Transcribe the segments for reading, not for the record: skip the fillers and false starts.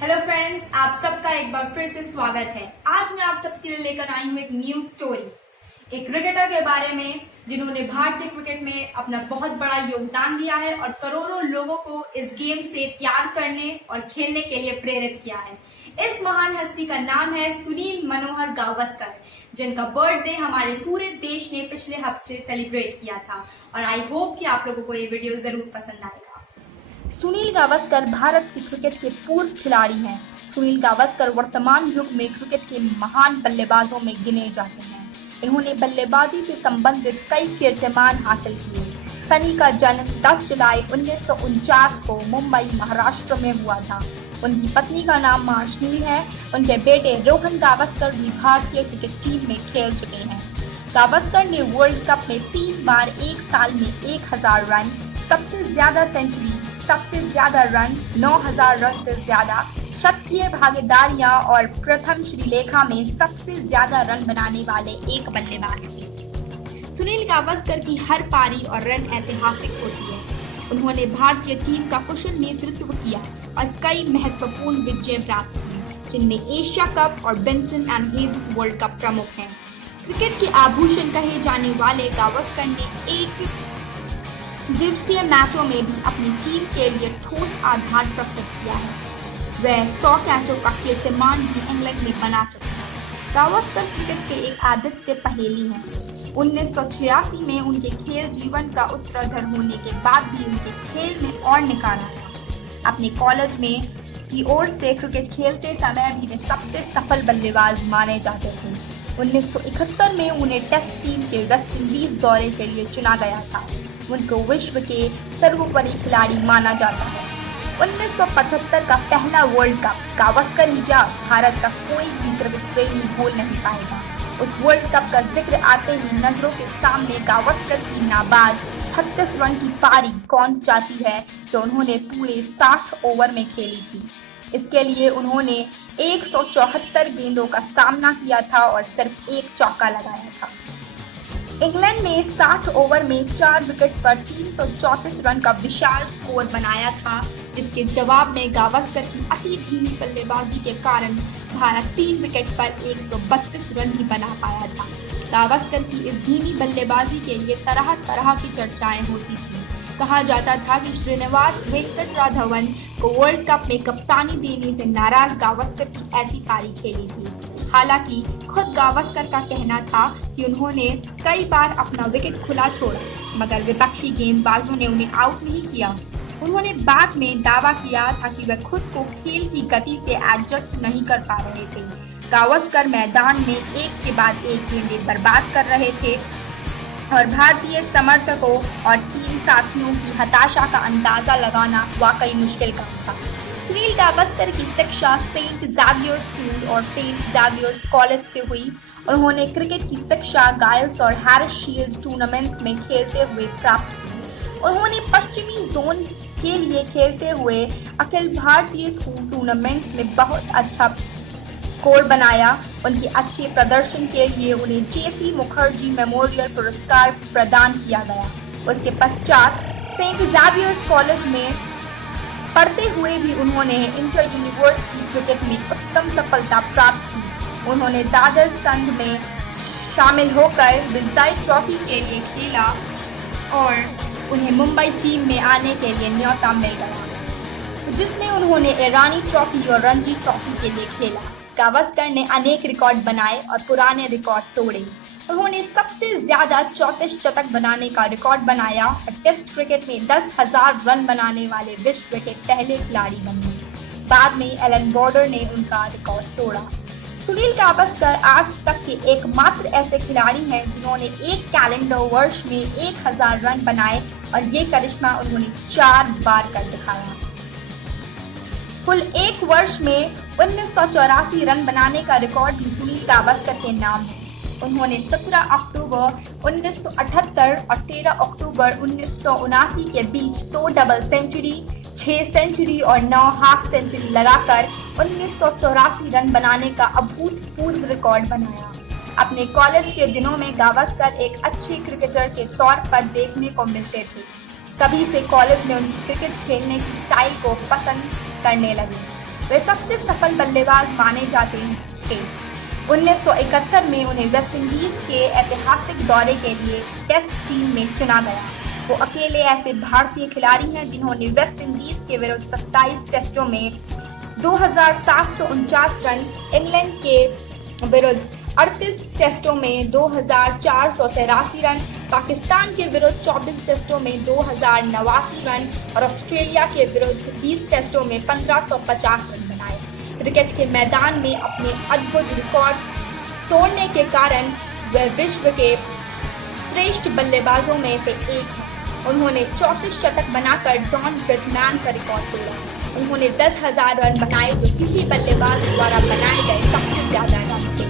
Hello friends, आप सबका एक बार फिर से स्वागत है। आज मैं आप सबके लिए लेकर आई हूँ एक न्यू स्टोरी, एक क्रिकेटर के बारे में जिन्होंने भारतीय क्रिकेट में अपना बहुत बड़ा योगदान दिया है और करोड़ों लोगों को इस गेम से प्यार करने और खेलने के लिए प्रेरित किया है। इस महान हस्ती का नाम है सुनील मनोहर गावस्कर, जिनका बर्थडे हमारे पूरे देश ने पिछले हफ्ते सेलिब्रेट किया था और आई होप कि आप लोगों को ये वीडियो जरूर पसंद आएगा। सुनील गावस्कर भारत के क्रिकेट के पूर्व खिलाड़ी हैं। सुनील गावस्कर वर्तमान युग में क्रिकेट के महान बल्लेबाजों में गिने जाते हैं। इन्होंने बल्लेबाजी से संबंधित कई कीर्तिमान हासिल किए। सनी का जन्म 10 जुलाई 1949 को मुंबई, महाराष्ट्र में हुआ था। उनकी पत्नी का नाम मार्शनील है। उनके बेटे रोहन गावस्कर भी भारतीय क्रिकेट टीम में खेल चुके हैं। गावस्कर ने वर्ल्ड कप में 3 बार एक साल में 1000 रन, सबसे ज्यादा सेंचुरी, सबसे ज्यादा रन, 9000 रन से ज्यादा शतकीय भागीदारियां और प्रथम श्रीलेखा में सबसे ज्यादा रन बनाने वाले एक बल्लेबाज हैं। सुनील गावस्कर की हर पारी और रन ऐतिहासिक होती है। उन्होंने भारतीय टीम का कुशल नेतृत्व किया और कई महत्वपूर्ण विजय प्राप्त की, जिनमें एशिया कप और Benson and Hedges world cup प्रमुख हैं। क्रिकेट के आभूषण कहे जाने वाले गावस्कर ने एक दिवसीय मैचों में भी अपनी टीम के लिए ठोस आधार प्रस्तुत किया है। वह 100 कैचों का कीर्तिमान भी इंग्लैंड में बना चुके हैं। गावस्कर क्रिकेट के एक आदित्य पहेली हैं। 1986 में उनके खेल जीवन का उत्तरार्ध होने के बाद भी उनके खेल में और निखार आया। अपने कॉलेज में की ओर से क्रिकेट खेलते समय भी वे सबसे सफल बल्लेबाज माने जाते थे। 1971 में उन्हें टेस्ट टीम के वेस्ट इंडीज दौरे के लिए चुना गया था। उनको विश्व के सर्वोपरि खिलाड़ी माना जाता है। 1975 का पहला वर्ल्ड कप गावस्कर ही क्या, भारत का कोई भी क्रिकेट प्रेमी भूल नहीं पाएगा। उस वर्ल्ड कप का जिक्र आते ही नजरों के सामने गावस्कर की नाबाद 36 रन की पारी कौन जाती है, जो उन्होंने पूरे 60 ओवर में खेली थी। इसके लिए उन्होंने 174 गेंदों का सामना किया था और सिर्फ एक चौका लगाया था। इंग्लैंड ने 60 ओवर में 4 विकेट पर 334 रन का विशाल स्कोर बनाया था, जिसके जवाब में गावस्कर की अति धीमी बल्लेबाजी के कारण भारत 3 विकेट पर 132 रन ही बना पाया था। गावस्कर की इस धीमी बल्लेबाजी के लिए तरह तरह की चर्चाएं होती थी। कहा जाता था कि श्रीनिवास वेंकटराघवन को वर्ल्ड कप में कप्तानी देने से नाराज गावस्कर की ऐसी पारी खेली थी। हालांकि खुद गावस्कर का कहना था कि उन्होंने कई बार अपना विकेट खुला छोड़ा, मगर विपक्षी गेंदबाजों ने उन्हें आउट नहीं किया। उन्होंने बाद में दावा किया था कि वह खुद को खेल की गति से एडजस्ट नहीं कर पा रहे थे। गावस्कर मैदान में एक के बाद एक गेंदें बर्बाद कर रहे थे और भारतीय समर्थकों और टीम साथियों की हताशा का अंदाजा लगाना वाकई मुश्किल काम था। सुनील गावस्कर की शिक्षा सेंट ज़ावियर स्कूल और सेंट ज़ावियर्स कॉलेज से हुई। उन्होंने क्रिकेट की शिक्षा गाइल्स और हैरिस शील्ड टूर्नामेंट्स में खेलते हुए प्राप्त की। उन्होंने पश्चिमी जोन के लिए खेलते हुए अखिल भारतीय स्कूल टूर्नामेंट्स में बहुत अच्छा स्कोर बनाया। उनके अच्छे प्रदर्शन के लिए उन्हें जेसी मुखर्जी मेमोरियल पुरस्कार प्रदान किया गया। उसके पश्चात सेंट ज़ावियर्स कॉलेज में पढ़ते हुए भी उन्होंने इंटर यूनिवर्सिटी क्रिकेट में उत्तम सफलता प्राप्त की। उन्होंने दादर संघ में शामिल होकर विजय ट्रॉफी के लिए खेला और उन्हें मुंबई टीम में आने के लिए न्योता मिल गया, जिसमें उन्होंने ईरानी ट्रॉफी और रणजी ट्रॉफी के लिए खेला। गावस्कर ने अनेक रिकॉर्ड बनाए और पुराने रिकॉर्ड तोड़े। उन्होंने सबसे ज्यादा 34 शतक बनाने का रिकॉर्ड बनाया और टेस्ट क्रिकेट में 10,000 रन बनाने वाले विश्व के पहले खिलाड़ी बने। बाद में एलन बॉर्डर ने उनका रिकॉर्ड तोड़ा। सुनील गावस्कर आज तक के एकमात्र ऐसे खिलाड़ी हैं जिन्होंने एक कैलेंडर वर्ष में 1000 रन बनाए और ये करिश्मा उन्होंने 4 बार कर दिखाया। कुल एक वर्ष में 1984 रन बनाने का रिकॉर्ड भी सुनील गावस्कर के नाम है। उन्होंने 17 अक्टूबर 1978 और 13 अक्टूबर 1979 के बीच 2 डबल सेंचुरी, 6 सेंचुरी और 9 हाफ सेंचुरी लगाकर 1984 रन बनाने का अभूतपूर्व रिकॉर्ड बनाया। अपने कॉलेज के दिनों में गावस्कर एक अच्छे क्रिकेटर के तौर पर देखने को मिलते थे। तभी से कॉलेज में उनकी क्रिकेट खेलने की स्टाइल को पसंद करने लगे। वे सबसे सफल बल्लेबाज माने जाते थे। 1971 में उन्हें वेस्टइंडीज के ऐतिहासिक दौरे के लिए टेस्ट टीम में चुना गया। वो अकेले ऐसे भारतीय खिलाड़ी हैं जिन्होंने वेस्टइंडीज के विरुद्ध 27 टेस्टों में 2749 रन, इंग्लैंड के विरुद्ध 38 टेस्टों में 2483 रन, पाकिस्तान के विरुद्ध 24 टेस्टों में 2089 रन और ऑस्ट्रेलिया के विरुद्ध 20 टेस्टों में 1550 रन बनाए। क्रिकेट के मैदान में अपने अद्भुत रिकॉर्ड तोड़ने के कारण वे विश्व के श्रेष्ठ बल्लेबाजों में से एक हैं। उन्होंने 34 शतक बनाकर डॉन ब्रैडमैन का रिकॉर्ड तोड़ा। उन्होंने 10,000 रन बनाए जो किसी बल्लेबाज द्वारा बनाए गए सबसे ज्यादा रन थे।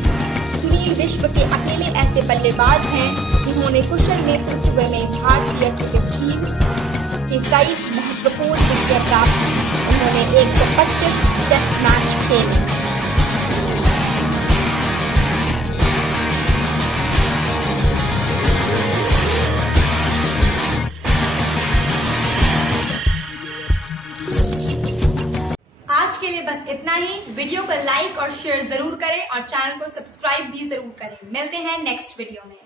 सुनील विश्व के अकेले ऐसे बल्लेबाज हैं जिन्होंने कुशल नेतृत्व में भारतीय क्रिकेट टीम के कई महत्वपूर्ण विजय प्राप्त की। उन्होंने 125 टेस्ट मैच खेले। आज के लिए बस इतना ही। वीडियो को लाइक और शेयर जरूर करें और चैनल को सब्सक्राइब भी जरूर करें। मिलते हैं नेक्स्ट वीडियो में।